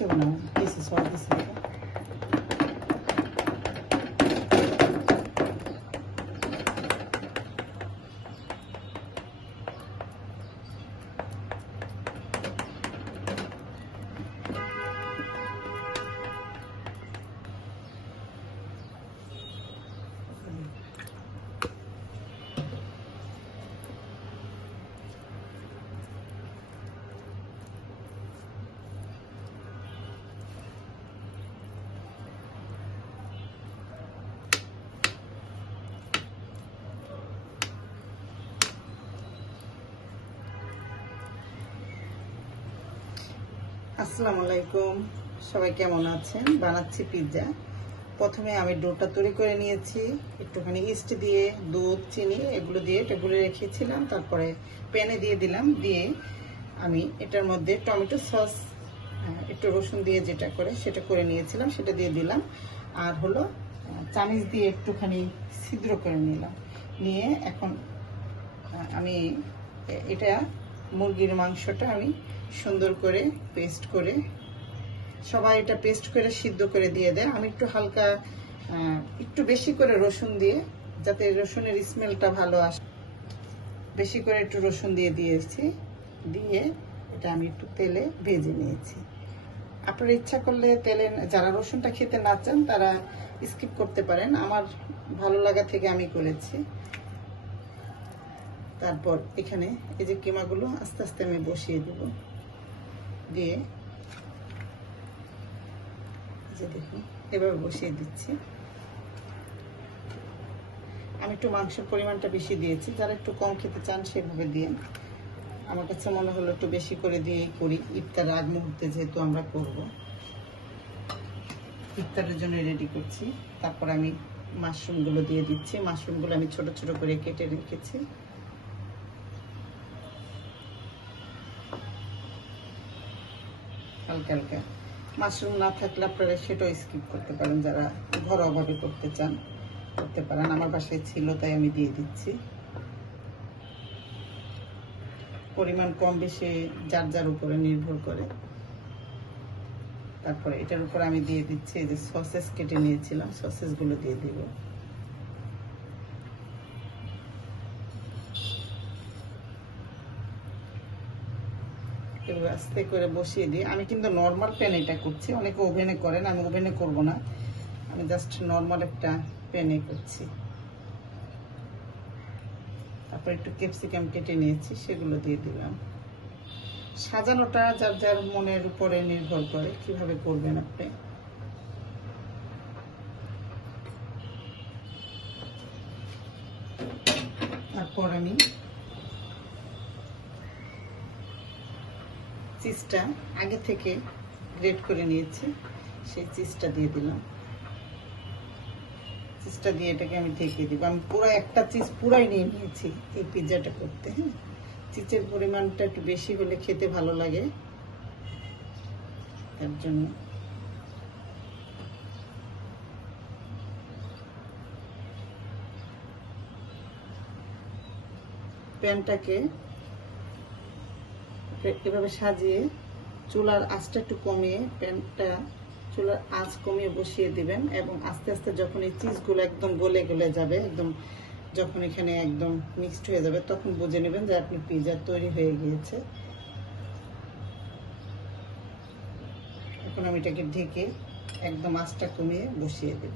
পেস্টে বানাবো কিছু সস দিচ্ছি। আসসালামু আলাইকুম, সবাই কেমন আছেন? বানাচ্ছি পিৎজা। প্রথমে আমি ডোটা তৈরি করে নিয়েছি, একটুখানি ইস্ট দিয়ে দুধ চিনি এগুলো দিয়ে টেবিলে রেখেছিলাম। তারপরে প্যানে দিয়ে দিলাম, দিয়ে আমি এটার মধ্যে টমেটো সস একটু রসুন দিয়ে যেটা করে সেটা করে নিয়েছিলাম, সেটা দিয়ে দিলাম। আর হলো চামিচ দিয়ে একটুখানি ছিদ্র করে নিলাম, নিয়ে এখন আমি এটা মুরগির মাংসটা আমি সুন্দর করে পেস্ট করে, সবাই এটা পেস্ট করে সিদ্ধ করে দিয়ে দেয়। আমি একটু হালকা একটু বেশি করে রসুন দিয়ে, যাতে রসুনের স্মেলটা ভালো আসে, বেশি করে একটু রসুন দিয়ে দিয়েছি। দিয়ে এটা আমি একটু তেলে ভেজে নিয়েছি। আপনারা ইচ্ছা করলে তেলে, যারা রসুনটা খেতে না চান তারা স্কিপ করতে পারেন, আমার ভালো লাগা থেকে আমি করেছি। তারপর এখানে এই যে কিমাগুলো আস্তে আস্তে আমি বসিয়ে দেব, দিয়ে যে দেখুন এভাবে বসিয়ে দিচ্ছি। আমি একটু মাংসের পরিমাণটা বেশি দিয়েছি, যারা একটু কম খেতে চান সেভাবে দিয়ে। আমার কাছে মনে হলো একটু বেশি করে দিয়েই করি, ইফতারের আগ মুহূর্তে যেহেতু আমরা করব, ইফতারের জন্য রেডি করছি। তারপর আমি মাশরুমগুলো দিয়ে দিচ্ছি। মাশরুমগুলো আমি ছোট ছোট করে কেটে রেখেছি। হালকা হালকা, মাশরুম না থাকলে আপনারা সেটাও স্কিপ করতে পারেন, যারা ঘরোয়াভাবে করতে চান করতে পারেন। আমার বাসায় ছিল তাই আমি দিয়ে দিচ্ছি। পরিমাণ কম বেশি যার যার উপরে নির্ভর করে। তারপরে এটার উপর আমি দিয়ে দিচ্ছি এই যে সসেস কেটে নিয়েছিলাম, সসেসগুলো দিয়ে দিব। এভাবে আস্তে করে বসিয়ে দিই। আমি কিন্তু নর্মাল প্যানে এটা করছি, অনেকে ওভেনে করেন, আমি ওভেনে করব না, আমি জাস্ট নর্মাল একটা প্যানে করছি। তারপর একটু ক্যাপসিকাম কেটে নিয়েছি, সেগুলো দিয়ে দিলাম। সাজানোটা যার যার মনের উপরে নির্ভর করে কিভাবে করবেন আপনি। তারপর আমি চিজটা আগে থেকে গ্রেট করে নিয়েছি, সেই চিজটা দিয়ে দিলাম। চিজটা দিয়ে এটাকে আমি ঢেকে দিব। আমি পুরো একটা চিজ পুরাই নিয়ে নিয়েছি এই পিৎজাটা করতে। হ্যাঁ, চিজের পরিমাণটা একটু বেশি হলে খেতে ভালো লাগে, তার জন্য। প্যানটাকে এভাবে সাজিয়ে চুলার আঁচটা একটু কমিয়ে, প্যানটা চুলার আঁচ কমিয়ে বসিয়ে দিবেন, এবং আস্তে আস্তে যখন এই চিজগুলো একদম গলে গলে যাবে, একদম যখন এখানে একদম মিক্সড হয়ে যাবে, তখন বুঝে নেবেন যে আপনি পিৎজা তৈরি হয়ে গিয়েছে। এখন আমি এটাকে ঢেকে একদম আঁচটা কমিয়ে বসিয়ে দেব।